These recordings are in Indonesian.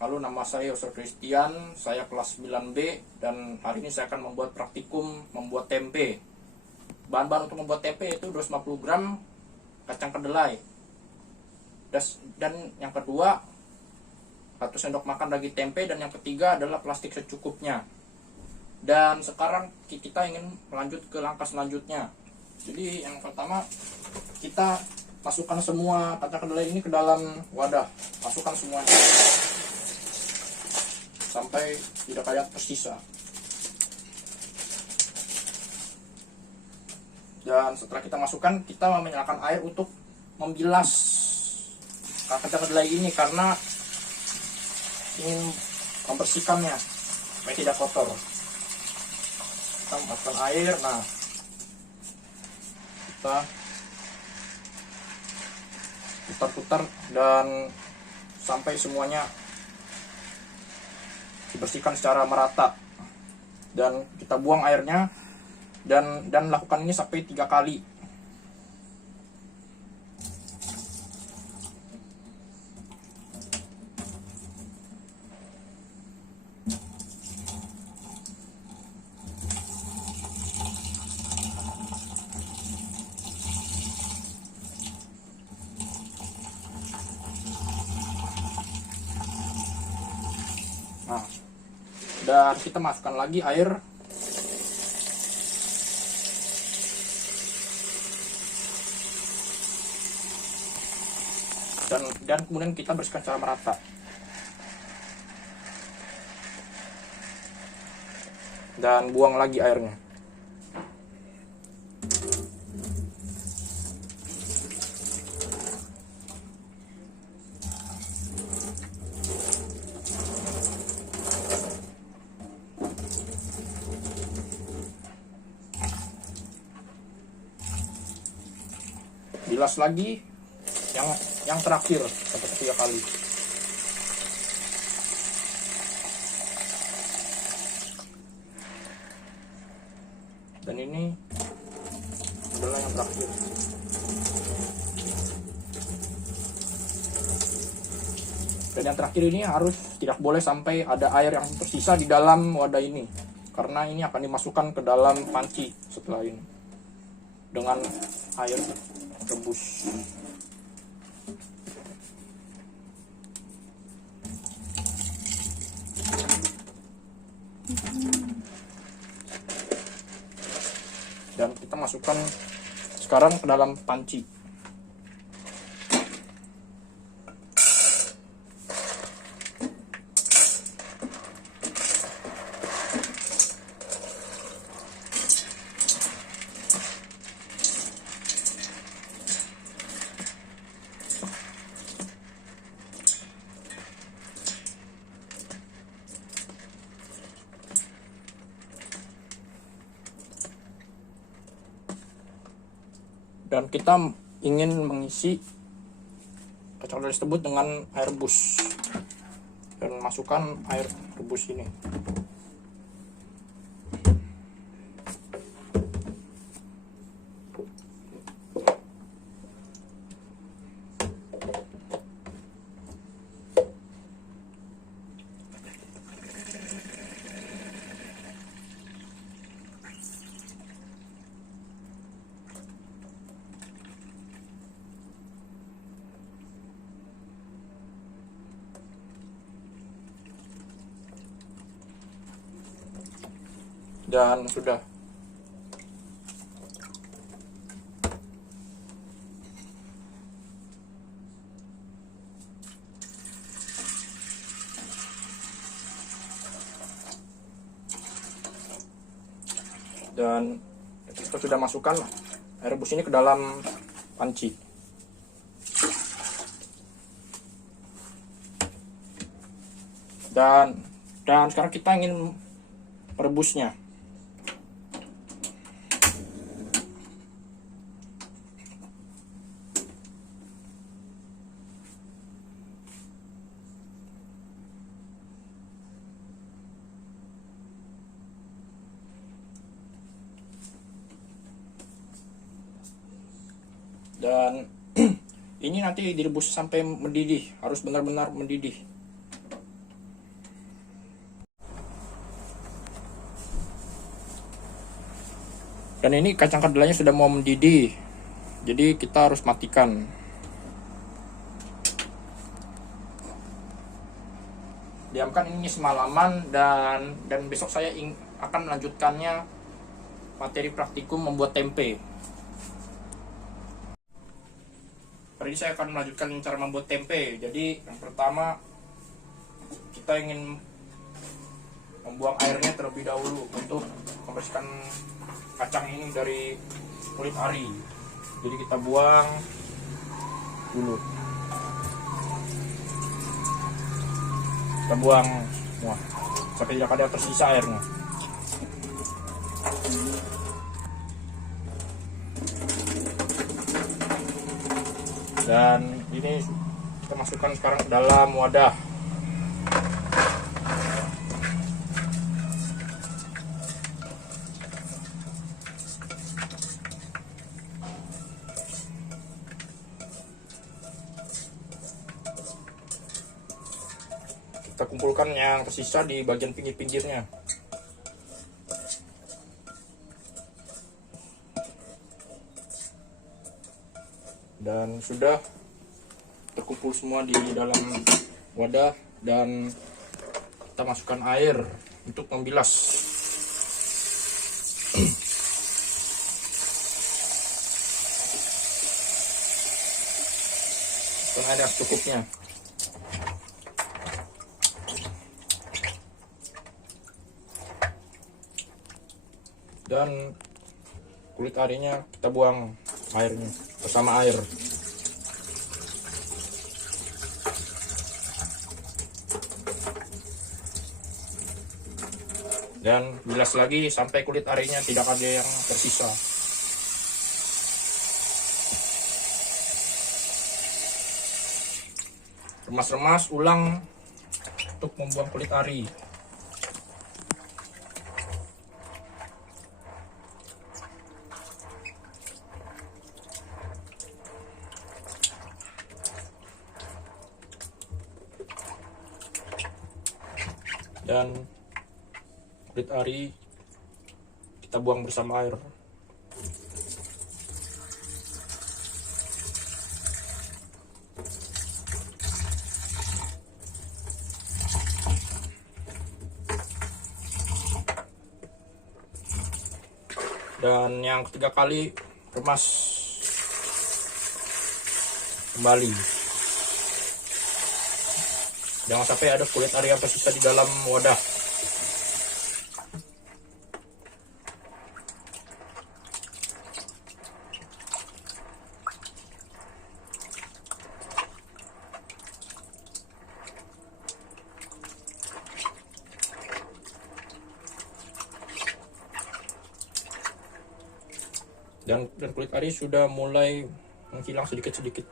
Halo, nama saya Yosef Christian, saya kelas 9B, dan hari ini saya akan membuat praktikum membuat tempe. Bahan-bahan untuk membuat tempe itu 250 gram kacang kedelai. Dan yang kedua, 1 sendok makan daging tempe, dan yang ketiga adalah plastik secukupnya. Dan sekarang kita ingin melanjut ke langkah selanjutnya. Jadi yang pertama, kita masukkan semua kacang kedelai ini ke dalam wadah. Masukkan semuanya sampai tidak ada tersisa. Dan setelah kita masukkan, kita menyalakan air untuk membilas kacang kedelai ini karena ingin membersihkannya supaya tidak kotor. Kita masukkan air, nah kita putar-putar dan sampai semuanya dibersihkan secara merata, dan kita buang airnya, dan lakukan ini sampai 3 kali. Nah, dan kita masukkan lagi air. Dan kemudian kita bersihkan secara merata. Dan buang lagi airnya. Bilas lagi yang terakhir sampai 3 kali. Dan ini adalah yang terakhir. Dan yang terakhir ini harus tidak boleh sampai ada air yang tersisa di dalam wadah ini, karena ini akan dimasukkan ke dalam panci setelah ini dengan air rebus. Dan kita masukkan sekarang ke dalam panci. Dan kita ingin mengisi kacang kedelai tersebut dengan air rebus, dan masukkan air rebus ini. Dan sudah. Dan kita sudah masukkan air rebus ini ke dalam panci. Dan sekarang kita ingin merebusnya. Dan ini nanti direbus sampai mendidih, harus benar-benar mendidih. Dan ini kacang kedelainya sudah mau mendidih, jadi kita harus matikan. Diamkan ini semalaman, dan besok saya akan melanjutkannya materi praktikum membuat tempe. Hari ini saya akan melanjutkan cara membuat tempe. Jadi yang pertama, kita ingin membuang airnya terlebih dahulu untuk membersihkan kacang ini dari kulit ari. Jadi kita buang dulu. Kita buang semua sampai tidak ada tersisa airnya. Dan ini kita masukkan sekarang ke dalam wadah. Kita kumpulkan yang tersisa di bagian pinggir-pinggirnya. Dan sudah terkumpul semua di dalam wadah, dan kita masukkan air untuk membilas. Masukkan air yang secukupnya. Dan kulit arinya kita buang airnya bersama air. Dan bilas lagi sampai kulit arinya tidak ada yang tersisa. Remas-remas ulang untuk membuang kulit ari. Dan kulit ari kita buang bersama air. Dan yang ketiga kali, remas kembali. Jangan sampai ada kulit ari yang tersisa di dalam wadah. Dan kulit ari sudah mulai menghilang sedikit-sedikit.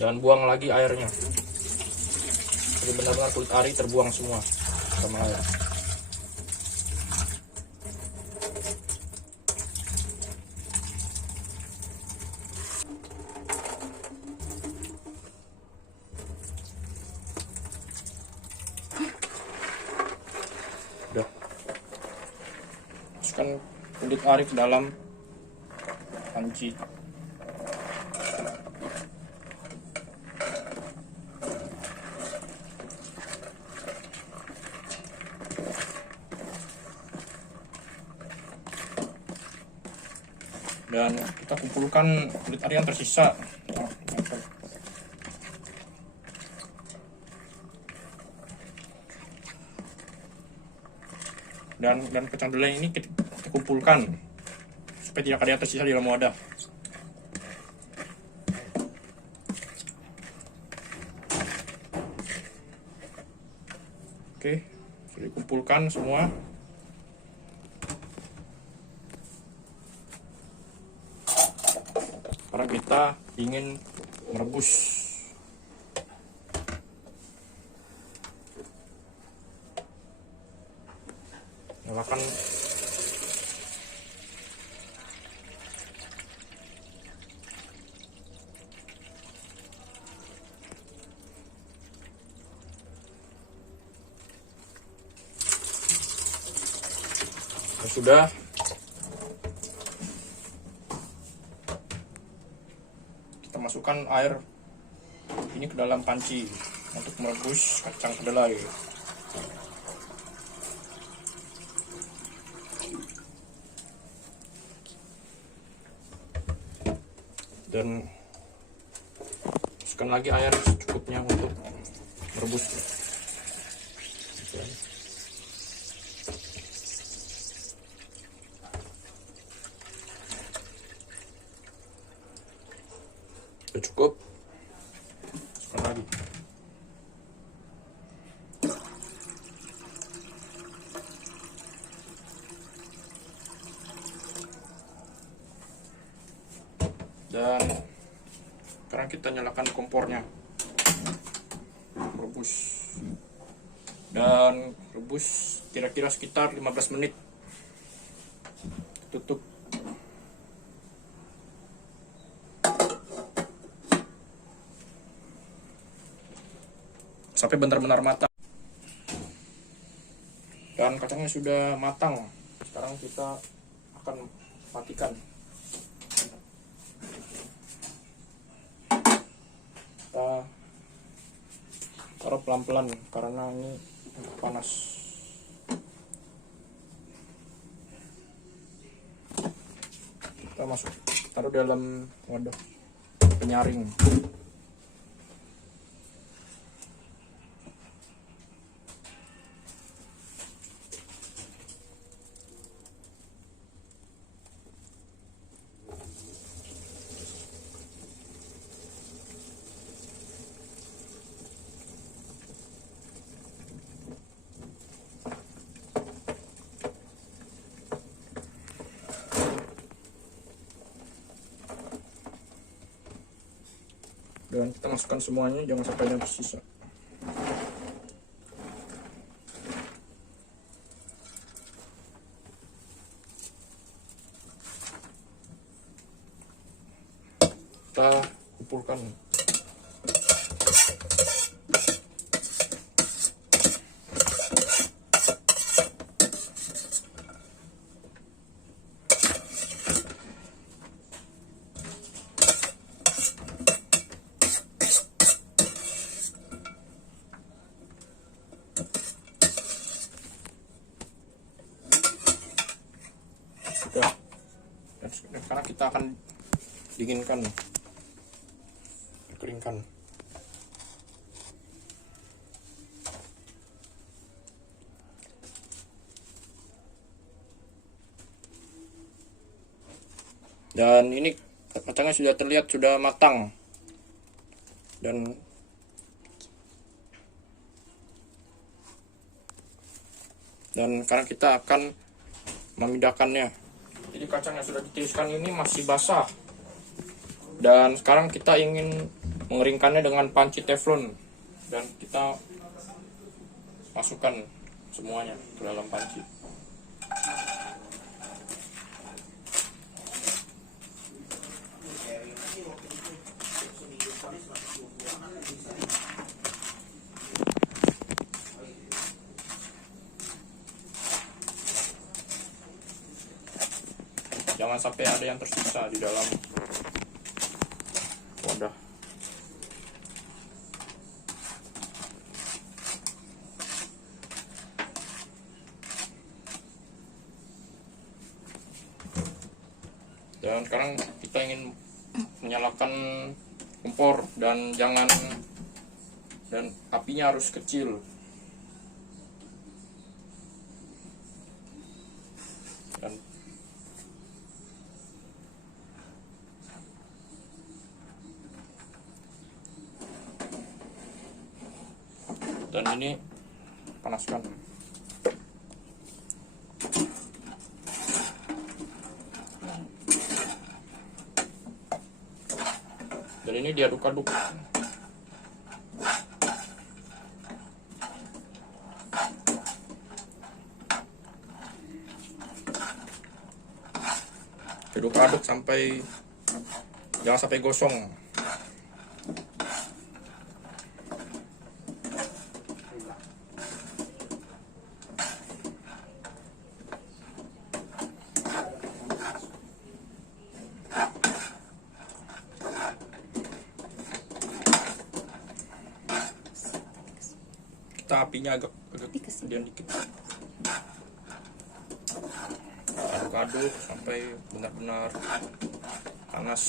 Dan buang lagi airnya. Jadi benar-benar kulit ari terbuang semua sama air. Udah. Masukkan kulit ari ke dalam panci. Dan kita kumpulkan kulit ari yang tersisa. Dan kacang kedelai ini kita kumpulkan supaya tidak ada yang tersisa di dalam wadah. Oke, sudah dikumpulkan semua. Karena kita ingin merebus. Nyalakan sudah, kita masukkan air ini ke dalam panci untuk merebus kacang kedelai. Dan masukkan lagi air secukupnya untuk merebus. Sudah cukup, masukkan lagi. Dan sekarang kita nyalakan kompornya, rebus, dan rebus kira-kira sekitar 15 menit. Tutup. Sampai benar-benar matang. Dan kacangnya sudah matang. Sekarang kita akan matikan. Kita taruh pelan-pelan karena ini panas. Kita taruh dalam wadah penyaring. Dan kita masukkan semuanya, jangan sampai ada yang tersisa. Kita kumpulkan. Sudah. Dan sekarang kita akan dinginkan, keringkan. Dan ini kacangnya sudah terlihat sudah matang. Dan sekarang kita akan memindahkannya. Jadi kacang yang sudah ditiriskan ini masih basah. Dan sekarang kita ingin mengeringkannya dengan panci teflon. Dan kita masukkan semuanya ke dalam panci. Jangan sampai ada yang tersisa di dalam wadah. Dan sekarang kita ingin menyalakan kompor dan apinya harus kecil. Dan ini panaskan. Dan ini diaduk-aduk. Diaduk-aduk sampai jangan sampai gosong. karena apinya agak gedean dikit. Aduk-aduk sampai benar-benar panas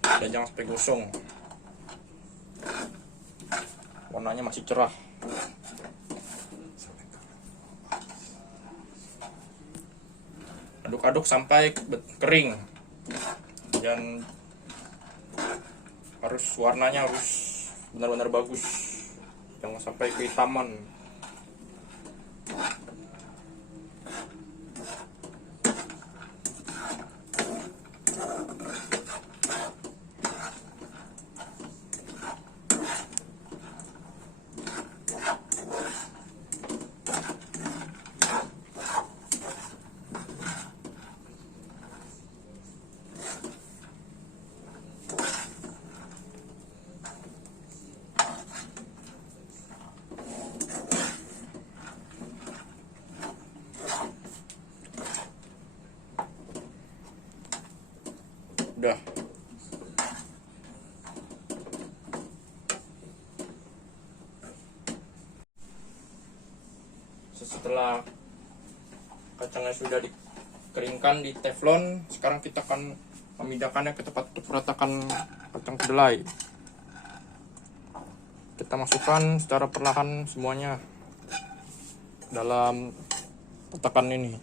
dan jangan sampai gosong. Warnanya masih cerah. Aduk-aduk sampai kering dan warnanya harus benar-benar bagus, jangan sampai kehitaman. Udah. Setelah kacangnya sudah dikeringkan di teflon, sekarang kita akan memindahkannya ke tempat untuk meratakan kacang kedelai. Kita masukkan secara perlahan semuanya dalam tatakan ini.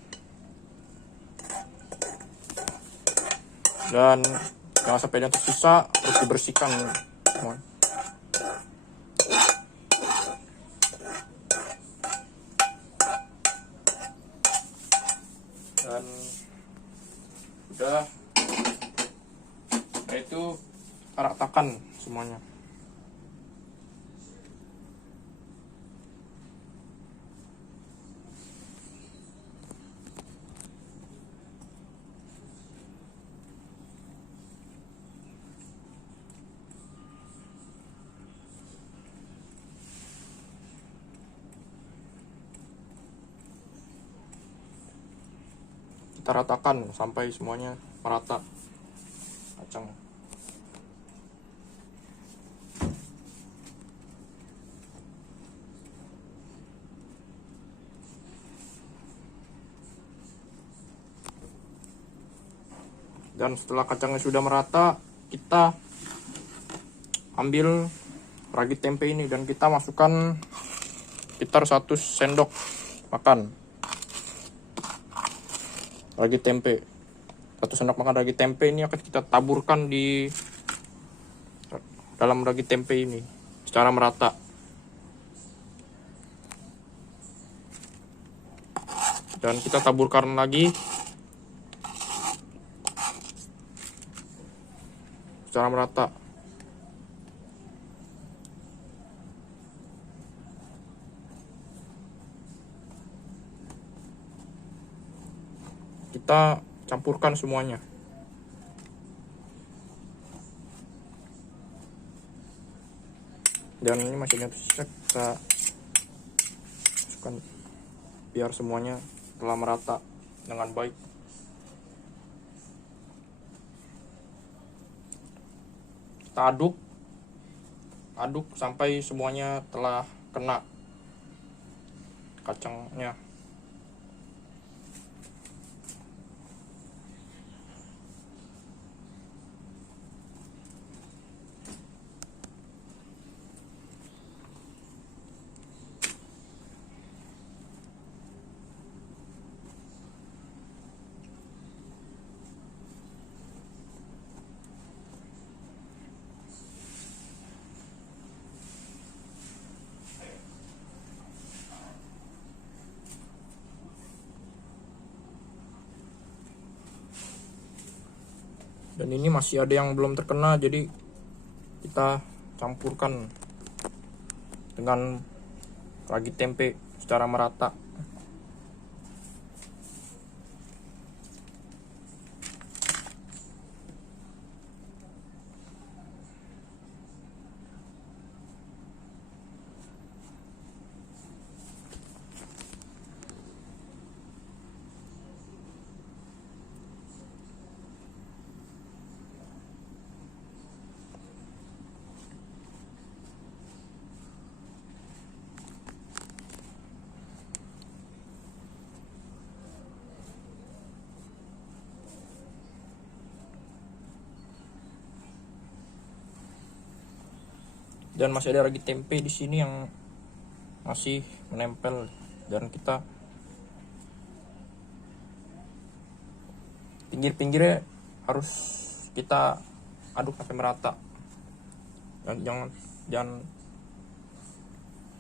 Dan jangan sampai yang tersisa, harus dibersihkan semua. Dan udah, itu ratakan semuanya. Kita ratakan sampai semuanya merata kacang. Dan setelah kacangnya sudah merata, kita ambil ragi tempe ini dan kita masukkan sekitar 1 sendok makan ragi tempe. 1 sendok makan ragi tempe ini akan kita taburkan di dalam ragi tempe ini secara merata. Dan kita taburkan lagi secara merata. Kita campurkan semuanya. Dan ini masih ada sisa, kita masukkan biar semuanya telah merata dengan baik. Kita aduk sampai semuanya telah kena kacangnya. Dan ini masih ada yang belum terkena, jadi kita campurkan dengan ragi tempe secara merata. Dan masih ada ragi tempe di sini yang masih menempel, dan kita pinggir-pinggirnya harus kita aduk sampai merata. Dan jangan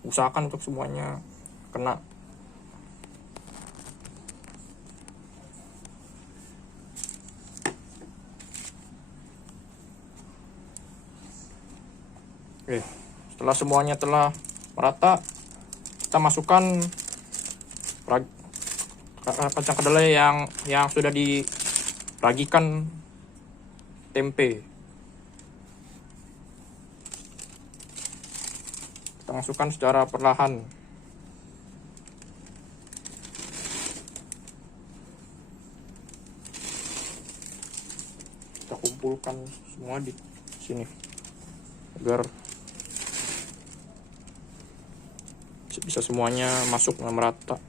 usahakan untuk semuanya kena. Oke, setelah semuanya telah merata, kita masukkan kacang kedelai yang sudah diragikan tempe. Kita masukkan secara perlahan. Kita kumpulkan semua di sini agar bisa semuanya masuk merata.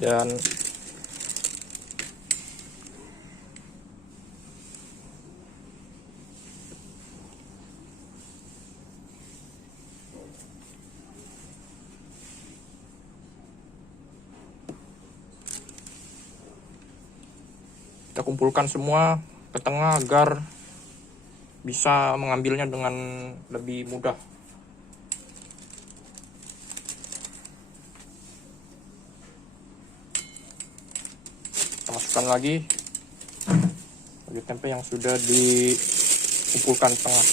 Dan kita kumpulkan semua ke tengah agar bisa mengambilnya dengan lebih mudah. Kita masukkan lagi tempe yang sudah dikumpulkan tengah.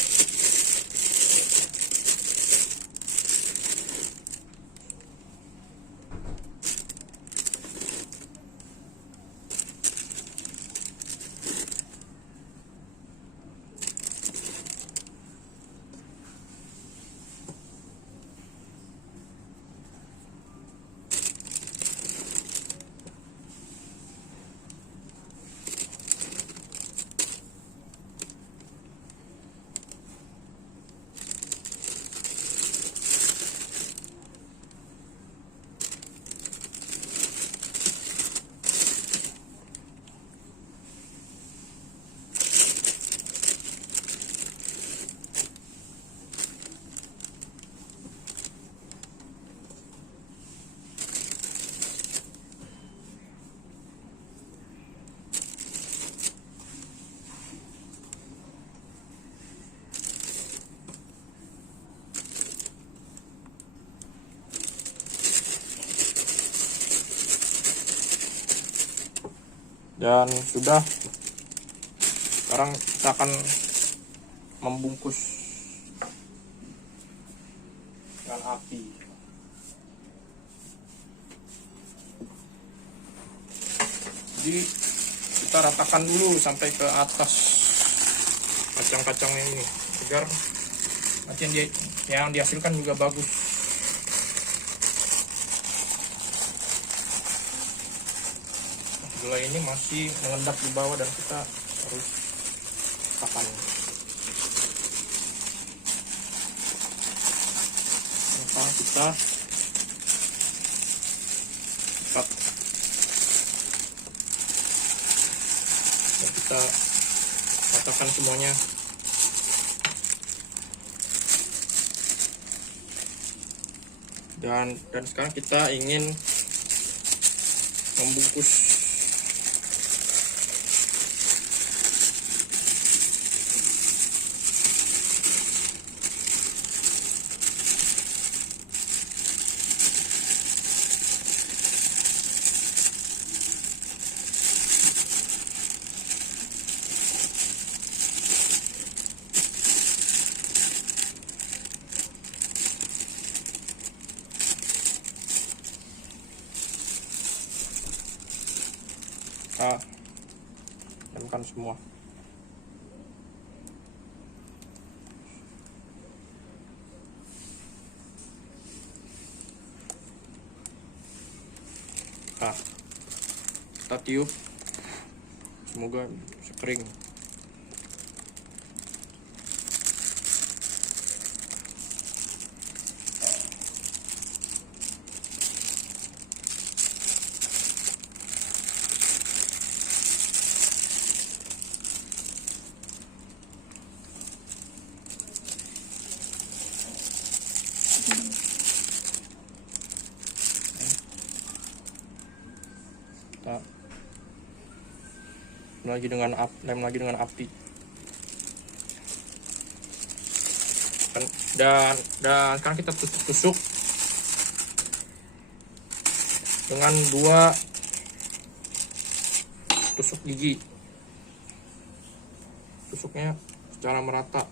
Dan sudah, sekarang kita akan membungkus dengan api. Jadi kita ratakan dulu sampai ke atas kacang-kacangnya ini agar nanti yang dihasilkan juga bagus. Gula ini masih mengendap di bawah dan kita harus tekan. Maka kita cepat dan kita ratakan semuanya. Dan sekarang kita ingin membungkus kita diamkan semua. Nah, kita tiup, semoga bisa kering. Kita lem lagi dengan api, dan sekarang kita tusuk dengan 2 tusuk gigi, tusuknya secara merata.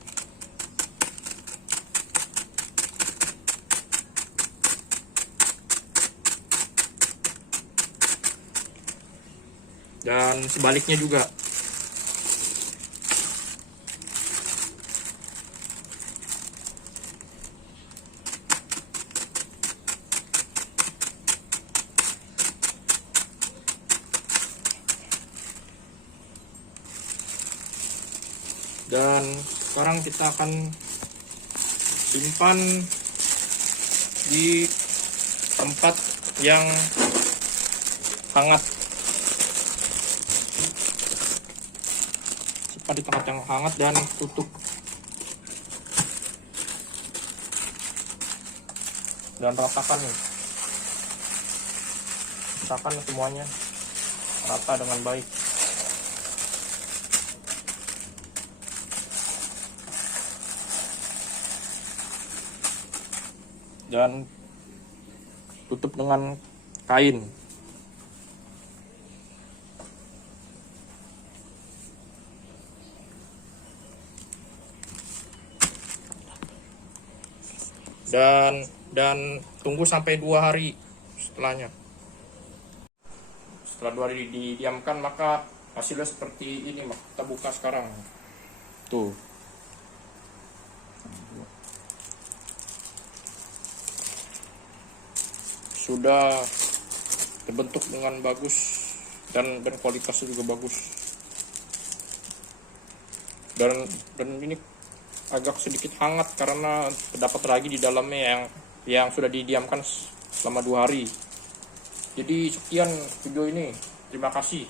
Dan sebaliknya juga. Dan sekarang kita akan simpan di tempat yang hangat. Simpan di tempat yang hangat dan tutup. Dan ratakan nih. Ratakan semuanya rata dengan baik. Dan tutup dengan kain. Dan tunggu sampai 2 hari setelahnya. Setelah 2 hari didiamkan, maka hasilnya seperti ini. Kita buka sekarang. Tuh. Sudah terbentuk dengan bagus dan kualitasnya juga bagus. Dan ini agak sedikit hangat karena terdapat ragi di dalamnya yang sudah didiamkan selama 2 hari. Jadi sekian video ini. Terima kasih.